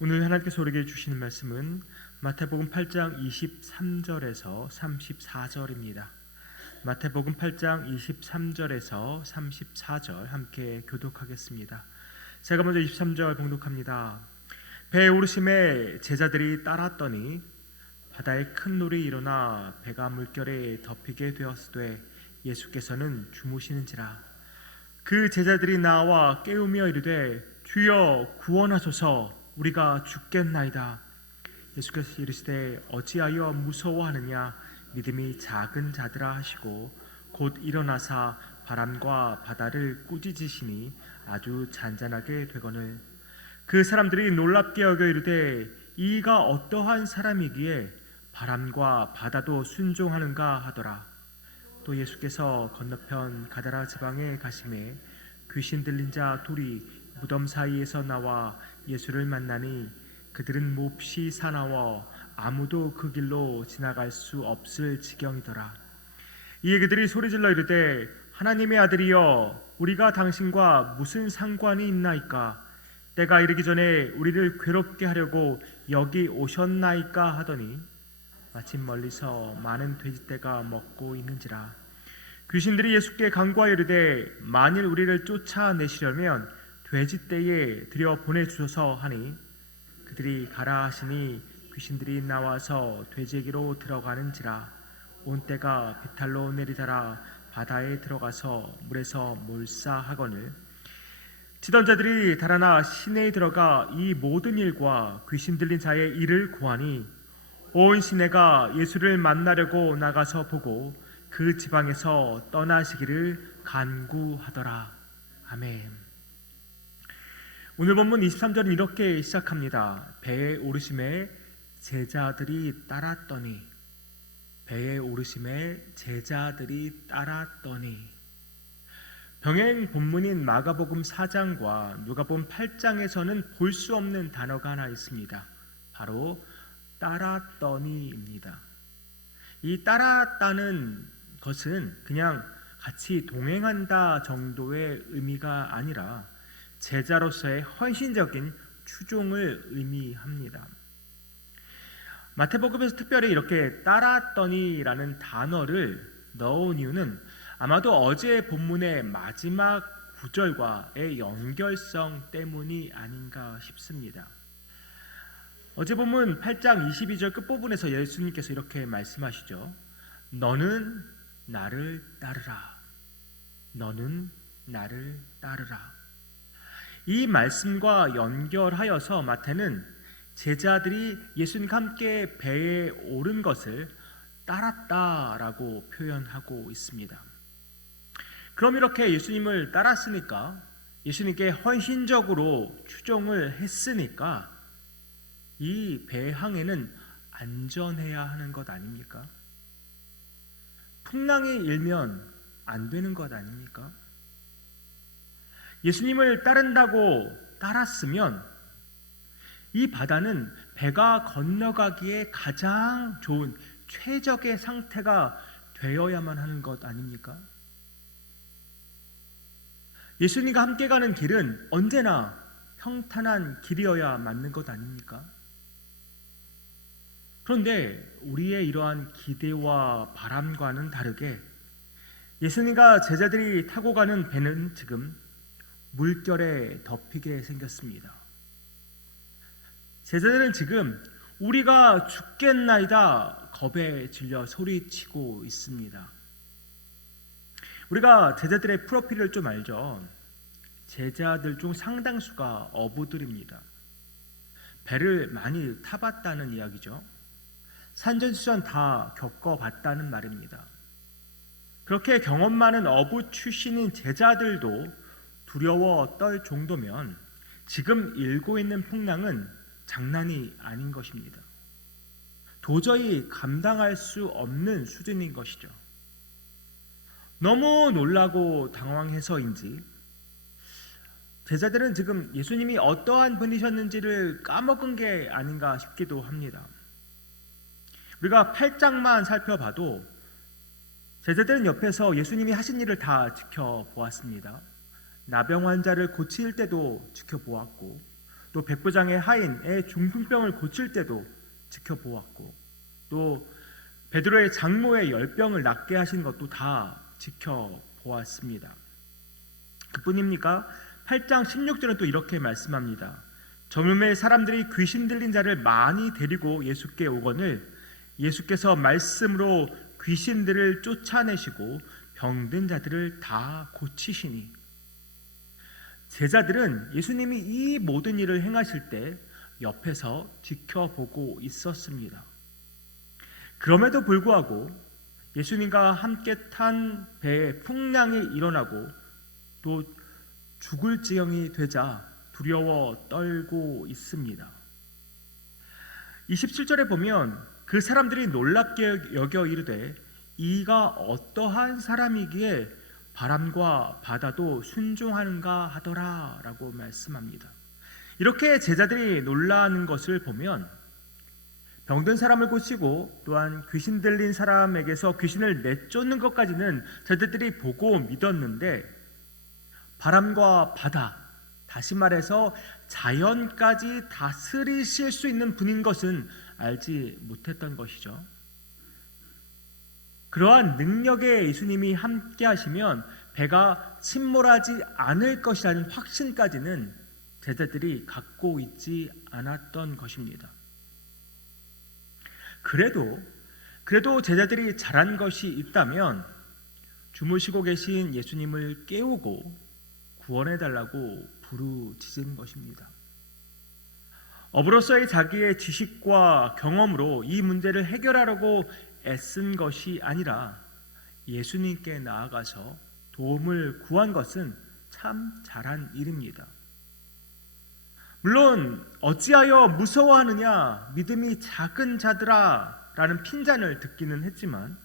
오늘 하나님께서 우리에게 주시는 말씀은 마태복음 8장 23절에서 34절입니다. 마태복음 8장 23절에서 34절 함께 교독하겠습니다. 제가 먼저 23절 봉독합니다. 배에 오르심에 제자들이 따랐더니 바다에 큰 놀이 일어나 배가 물결에 덮이게 되었으되 예수께서는 주무시는지라. 그 제자들이 나와 깨우며 이르되 주여 구원하소서, 우리가 죽겠나이다. 예수께서 이르시되 어찌하여 무서워하느냐, 믿음이 작은 자들아 하시고 곧 일어나사 바람과 바다를 꾸짖으시니 아주 잔잔하게 되거늘. 그 사람들이 놀랍게 여겨 이르되 이가 어떠한 사람이기에 바람과 바다도 순종하는가 하더라. 또 예수께서 건너편 가다라 지방에 가심에 귀신 들린 자 둘이 무덤 사이에서 나와 예수를 만나니 그들은 몹시 사나워 아무도 그 길로 지나갈 수 없을 지경이더라. 이에 그들이 소리질러 이르되 하나님의 아들이여, 우리가 당신과 무슨 상관이 있나이까? 때가 이르기 전에 우리를 괴롭게 하려고 여기 오셨나이까 하더니 마침 멀리서 많은 돼지떼가 먹고 있는지라. 귀신들이 예수께 간구하여 이르되 만일 우리를 쫓아내시려면 돼지떼에 들여 보내주소서 하니 그들이 가라 하시니 귀신들이 나와서 돼지에게로 들어가는지라. 온 떼가 비탈로 내리다라 바다에 들어가서 물에서 몰사하거늘. 치던 자들이 달아나 시내에 들어가 이 모든 일과 귀신 들린 자의 일을 고하니 온 시내가 예수를 만나려고 나가서 보고 그 지방에서 떠나시기를 간구하더라. 아멘. 오늘 본문 23절은 이렇게 시작합니다. 배에 오르심에 제자들이 따랐더니, 배에 오르심에 제자들이 따랐더니. 병행 본문인 마가복음 4장과 누가복음 8장에서는 볼 수 없는 단어가 하나 있습니다. 바로 따랐더니입니다. 이 따랐다는 것은 그냥 같이 동행한다 정도의 의미가 아니라 제자로서의 헌신적인 추종을 의미합니다. 마태복음에서 특별히 이렇게 따랐더니라는 단어를 넣은 이유는 아마도 어제 본문의 마지막 구절과의 연결성 때문이 아닌가 싶습니다. 어제 본문 8장 22절 끝부분에서 예수님께서 이렇게 말씀하시죠. 너는 나를 따르라. 너는 나를 따르라. 이 말씀과 연결하여서 마태는 제자들이 예수님과 함께 배에 오른 것을 따랐다라고 표현하고 있습니다. 그럼 이렇게 예수님을 따랐으니까, 예수님께 헌신적으로 추종을 했으니까 이 배항에는 안전해야 하는 것 아닙니까? 풍랑이 일면 안 되는 것 아닙니까? 예수님을 따른다고 따랐으면 이 바다는 배가 건너가기에 가장 좋은 최적의 상태가 되어야만 하는 것 아닙니까? 예수님과 함께 가는 길은 언제나 평탄한 길이어야 맞는 것 아닙니까? 그런데 우리의 이러한 기대와 바람과는 다르게 예수님과 제자들이 타고 가는 배는 지금 물결에 덮이게 생겼습니다. 제자들은 지금 우리가 죽겠나이다 겁에 질려 소리치고 있습니다. 우리가 제자들의 프로필을 좀 알죠. 제자들 중 상당수가 어부들입니다. 배를 많이 타봤다는 이야기죠. 산전수전 다 겪어봤다는 말입니다. 그렇게 경험 많은 어부 출신인 제자들도 두려워 떨 정도면 지금 일고 있는 풍랑은 장난이 아닌 것입니다. 도저히 감당할 수 없는 수준인 것이죠. 너무 놀라고 당황해서인지 제자들은 지금 예수님이 어떠한 분이셨는지를 까먹은 게 아닌가 싶기도 합니다. 우리가 8장만 살펴봐도 제자들은 옆에서 예수님이 하신 일을 다 지켜보았습니다. 나병 환자를 고칠 때도 지켜보았고 또 백부장의 하인의 중풍병을 고칠 때도 지켜보았고, 또 베드로의 장모의 열병을 낫게 하신 것도 다 지켜보았습니다. 그뿐입니까? 8장 16절은 또 이렇게 말씀합니다. 저물매 사람들이 귀신 들린 자를 많이 데리고 예수께 오거늘 예수께서 말씀으로 귀신들을 쫓아내시고 병든 자들을 다 고치시니. 제자들은 예수님이 이 모든 일을 행하실 때 옆에서 지켜보고 있었습니다. 그럼에도 불구하고 예수님과 함께 탄 배에 풍랑이 일어나고 또 죽을 지경이 되자 두려워 떨고 있습니다. 27절에 보면 그 사람들이 놀랍게 여겨 이르되 이가 어떠한 사람이기에 바람과 바다도 순종하는가 하더라 라고 말씀합니다. 이렇게 제자들이 놀라는 것을 보면 병든 사람을 고치고 또한 귀신 들린 사람에게서 귀신을 내쫓는 것까지는 제자들이 보고 믿었는데 바람과 바다, 다시 말해서 자연까지 다스리실 수 있는 분인 것은 알지 못했던 것이죠. 그러한 능력의 예수님이 함께 하시면 배가 침몰하지 않을 것이라는 확신까지는 제자들이 갖고 있지 않았던 것입니다. 그래도 제자들이 잘한 것이 있다면 주무시고 계신 예수님을 깨우고 구원해달라고 부르짖은 것입니다. 업으로서의 자기의 지식과 경험으로 이 문제를 해결하려고 애쓴 것이 아니라 예수님께 나아가서 도움을 구한 것은 참 잘한 일입니다. 물론 어찌하여 무서워하느냐 믿음이 작은 자들아 라는 핀잔을 듣기는 했지만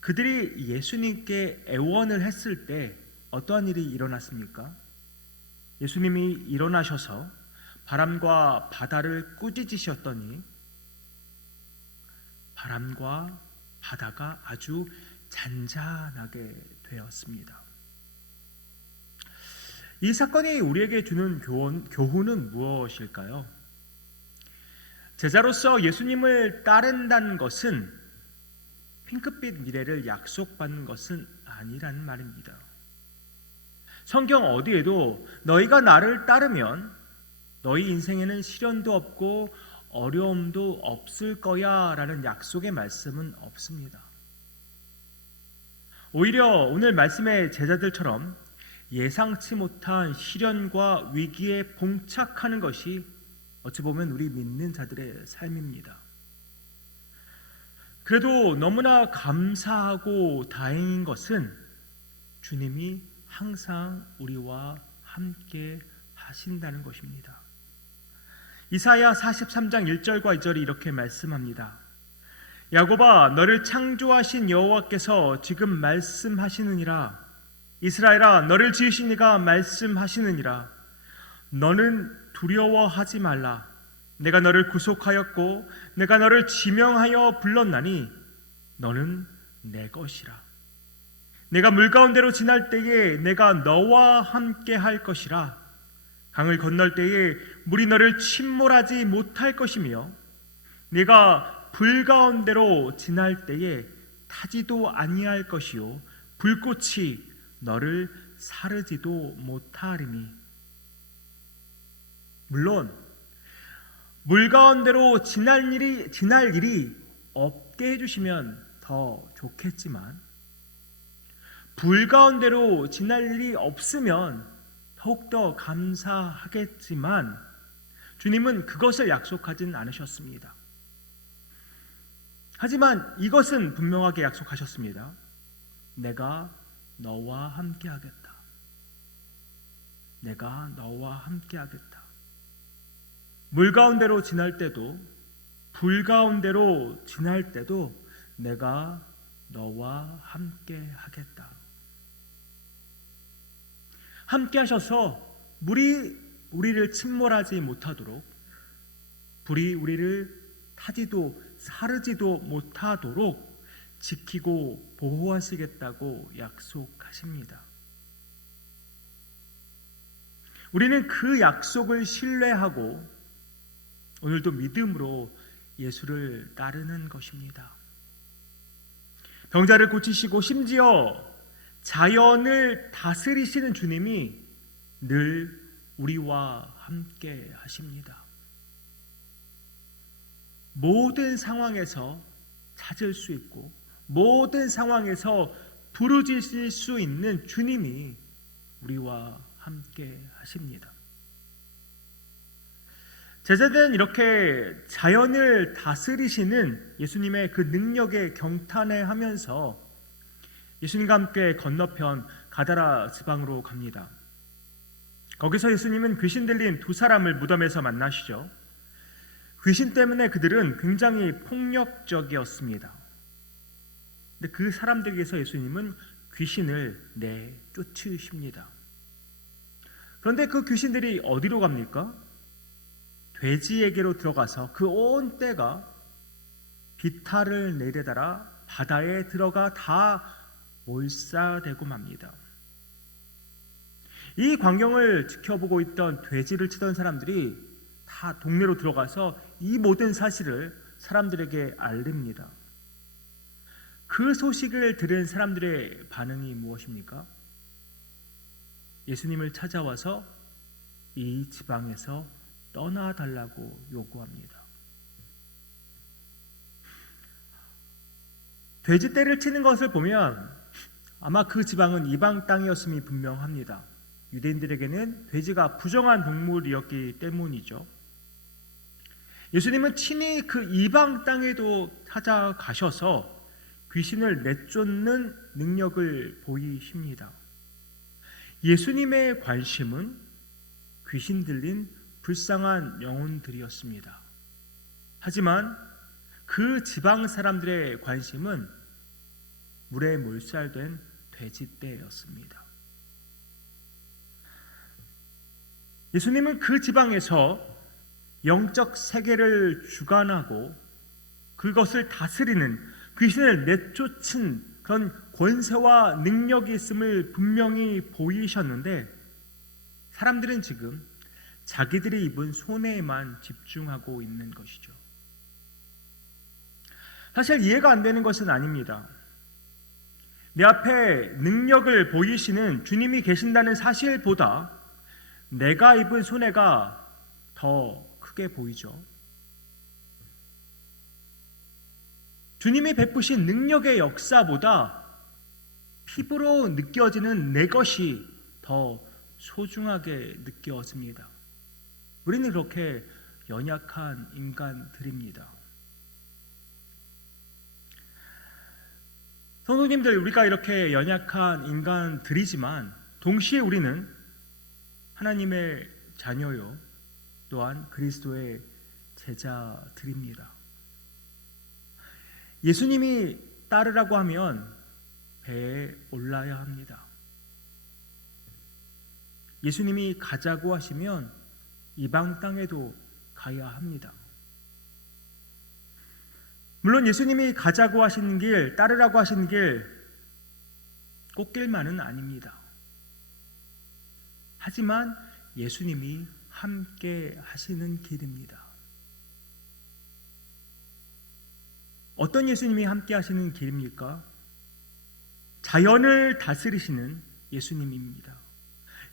그들이 예수님께 애원을 했을 때 어떠한 일이 일어났습니까? 예수님이 일어나셔서 바람과 바다를 꾸짖으셨더니 바람과 바다가 아주 잔잔하게 되었습니다. 이 사건이 우리에게 주는 교훈은 무엇일까요? 제자로서 예수님을 따른다는 것은 핑크빛 미래를 약속받는 것은 아니라는 말입니다. 성경 어디에도 너희가 나를 따르면 너희 인생에는 시련도 없고 어려움도 없을 거야 라는 약속의 말씀은 없습니다. 오히려 오늘 말씀의 제자들처럼 예상치 못한 시련과 위기에 봉착하는 것이 어찌 보면 우리 믿는 자들의 삶입니다. 그래도 너무나 감사하고 다행인 것은 주님이 항상 우리와 함께 하신다는 것입니다. 이사야 43장 1절과 2절이 이렇게 말씀합니다. 야곱아 너를 창조하신 여호와께서 지금 말씀하시느니라. 이스라엘아 너를 지으신 이가 말씀하시느니라. 너는 두려워하지 말라. 내가 너를 구속하였고 내가 너를 지명하여 불렀나니 너는 내 것이라. 내가 물 가운데로 지날 때에 내가 너와 함께 할 것이라. 강을 건널 때에 물이 너를 침몰하지 못할 것이며 네가 불 가운데로 지날 때에 타지도 아니할 것이요 불꽃이 너를 사르지도 못하리니. 물론 물 가운데로 지날 일이 없게 해주시면 더 좋겠지만 불 가운데로 지날 일이 없으면 더욱더 감사하겠지만 주님은 그것을 약속하진 않으셨습니다. 하지만 이것은 분명하게 약속하셨습니다. 내가 너와 함께 하겠다. 내가 너와 함께 하겠다. 물 가운데로 지날 때도 불 가운데로 지날 때도 내가 너와 함께 하겠다. 함께 하셔서 물이 우리를 침몰하지 못하도록, 불이 우리를 타지도 사르지도 못하도록 지키고 보호하시겠다고 약속하십니다. 우리는 그 약속을 신뢰하고 오늘도 믿음으로 예수를 따르는 것입니다. 병자를 고치시고 심지어 자연을 다스리시는 주님이 늘 우리와 함께 하십니다. 모든 상황에서 찾을 수 있고 모든 상황에서 부르짖을 수 있는 주님이 우리와 함께 하십니다. 제자들은 이렇게 자연을 다스리시는 예수님의 그 능력에 경탄해하면서 예수님과 함께 건너편 가다라 지방으로 갑니다. 거기서 예수님은 귀신 들린 두 사람을 무덤에서 만나시죠. 귀신 때문에 그들은 굉장히 폭력적이었습니다. 근데 그 사람들에게서 예수님은 귀신을 내쫓으십니다. 그런데 그 귀신들이 어디로 갑니까? 돼지에게로 들어가서 그 온 떼가 비탈을 내려달아 바다에 들어가 다 몰사되고 맙니다. 이 광경을 지켜보고 있던 돼지를 치던 사람들이 다 동네로 들어가서 이 모든 사실을 사람들에게 알립니다. 그 소식을 들은 사람들의 반응이 무엇입니까? 예수님을 찾아와서 이 지방에서 떠나달라고 요구합니다. 돼지떼를 치는 것을 보면 아마 그 지방은 이방 땅이었음이 분명합니다. 유대인들에게는 돼지가 부정한 동물이었기 때문이죠. 예수님은 친히 그 이방 땅에도 찾아가셔서 귀신을 내쫓는 능력을 보이십니다. 예수님의 관심은 귀신 들린 불쌍한 영혼들이었습니다. 하지만 그 지방 사람들의 관심은 물에 몰살된 돼지떼였습니다. 예수님은 그 지방에서 영적 세계를 주관하고 그것을 다스리는 귀신을 내쫓은 그런 권세와 능력이 있음을 분명히 보이셨는데 사람들은 지금 자기들이 입은 손해에만 집중하고 있는 것이죠. 사실 이해가 안 되는 것은 아닙니다. 내 앞에 능력을 보이시는 주님이 계신다는 사실보다 내가 입은 손해가 더 크게 보이죠. 주님이 베푸신 능력의 역사보다 피부로 느껴지는 내 것이 더 소중하게 느껴집니다. 우리는 그렇게 연약한 인간들입니다. 성도님들, 우리가 이렇게 연약한 인간들이지만 동시에 우리는 하나님의 자녀요, 또한 그리스도의 제자들입니다. 예수님이 따르라고 하면 배에 올라야 합니다. 예수님이 가자고 하시면 이방 땅에도 가야 합니다. 물론 예수님이 가자고 하시는 길, 따르라고 하시는 길 꽃길만은 아닙니다. 하지만 예수님이 함께 하시는 길입니다. 어떤 예수님이 함께 하시는 길입니까? 자연을 다스리시는 예수님입니다.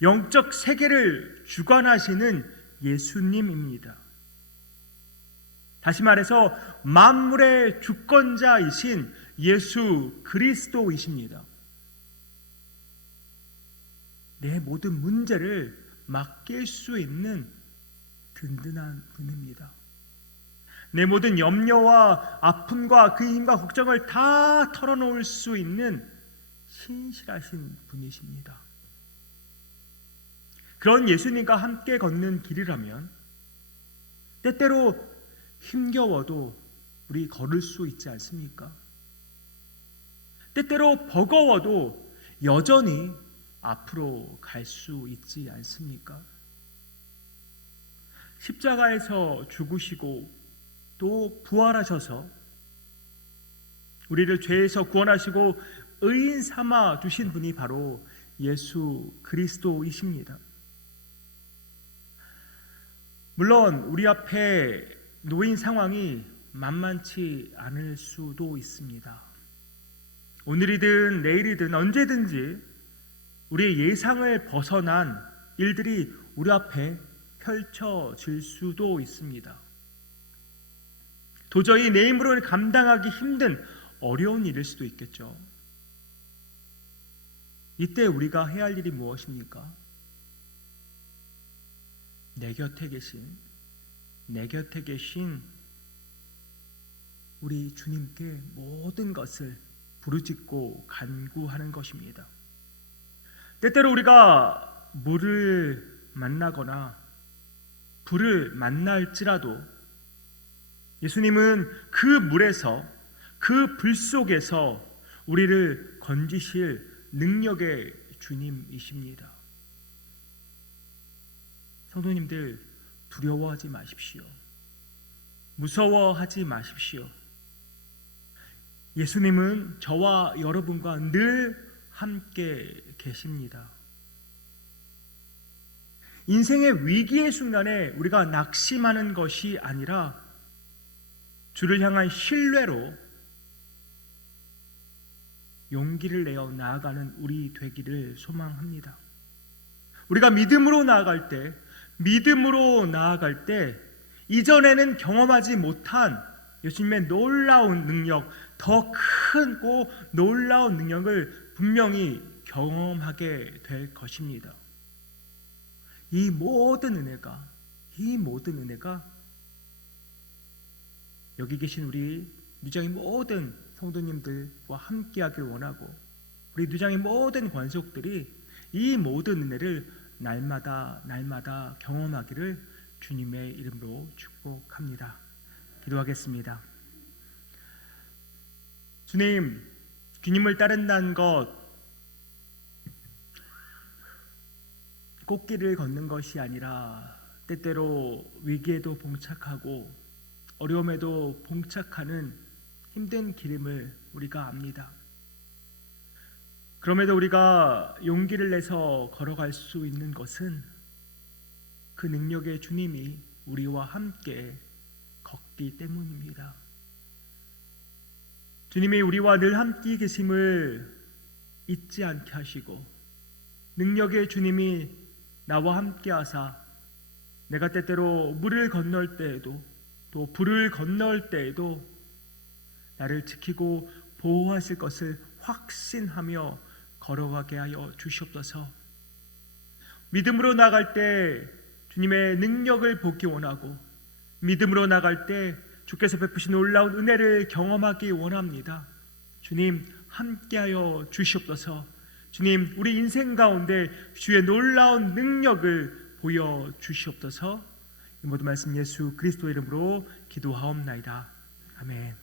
영적 세계를 주관하시는 예수님입니다. 다시 말해서 만물의 주권자이신 예수 그리스도이십니다. 내 모든 문제를 맡길 수 있는 든든한 분입니다. 내 모든 염려와 아픔과 그 힘과 걱정을 다 털어놓을 수 있는 신실하신 분이십니다. 그런 예수님과 함께 걷는 길이라면 때때로 힘겨워도 우리 걸을 수 있지 않습니까? 때때로 버거워도 여전히 앞으로 갈 수 있지 않습니까? 십자가에서 죽으시고 또 부활하셔서 우리를 죄에서 구원하시고 의인 삼아 주신 분이 바로 예수 그리스도이십니다. 물론 우리 앞에 놓인 상황이 만만치 않을 수도 있습니다. 오늘이든 내일이든 언제든지 우리의 예상을 벗어난 일들이 우리 앞에 펼쳐질 수도 있습니다. 도저히 내 힘으로는 감당하기 힘든 어려운 일일 수도 있겠죠. 이때 우리가 해야 할 일이 무엇입니까? 내 곁에 계신 우리 주님께 모든 것을 부르짖고 간구하는 것입니다. 때때로 우리가 물을 만나거나 불을 만날지라도 예수님은 그 물에서, 그 불 속에서 우리를 건지실 능력의 주님이십니다. 성도님들, 두려워하지 마십시오. 무서워하지 마십시오. 예수님은 저와 여러분과 늘 함께 계십니다. 인생의 위기의 순간에 우리가 낙심하는 것이 아니라 주를 향한 신뢰로 용기를 내어 나아가는 우리 되기를 소망합니다. 우리가 믿음으로 나아갈 때 이전에는 경험하지 못한 예수님의 놀라운 능력, 더 크고 놀라운 능력을 분명히 경험하게 될 것입니다. 이 모든 은혜가 여기 계신 우리 뉴장의 모든 성도님들과 함께하길 원하고, 우리 뉴장의 모든 관속들이 이 모든 은혜를 날마다 경험하기를 주님의 이름으로 축복합니다. 기도하겠습니다. 주님을 따른다는 것, 꽃길을 걷는 것이 아니라 때때로 위기에도 봉착하고 어려움에도 봉착하는 힘든 길임을 우리가 압니다. 그럼에도 우리가 용기를 내서 걸어갈 수 있는 것은 그 능력의 주님이 우리와 함께 걷기 때문입니다. 주님이 우리와 늘 함께 계심을 잊지 않게 하시고, 능력의 주님이 나와 함께 하사 내가 때때로 물을 건널 때에도 또 불을 건널 때에도 나를 지키고 보호하실 것을 확신하며 걸어가게 하여 주시옵소서. 믿음으로 나갈 때 주님의 능력을 보기 원하고, 믿음으로 나갈 때 주께서 베푸신 놀라운 은혜를 경험하기 원합니다. 주님, 함께하여 주시옵소서. 주님, 우리 인생 가운데 주의 놀라운 능력을 보여 주시옵소서. 이 모든 말씀 예수 그리스도의 이름으로 기도하옵나이다. 아멘.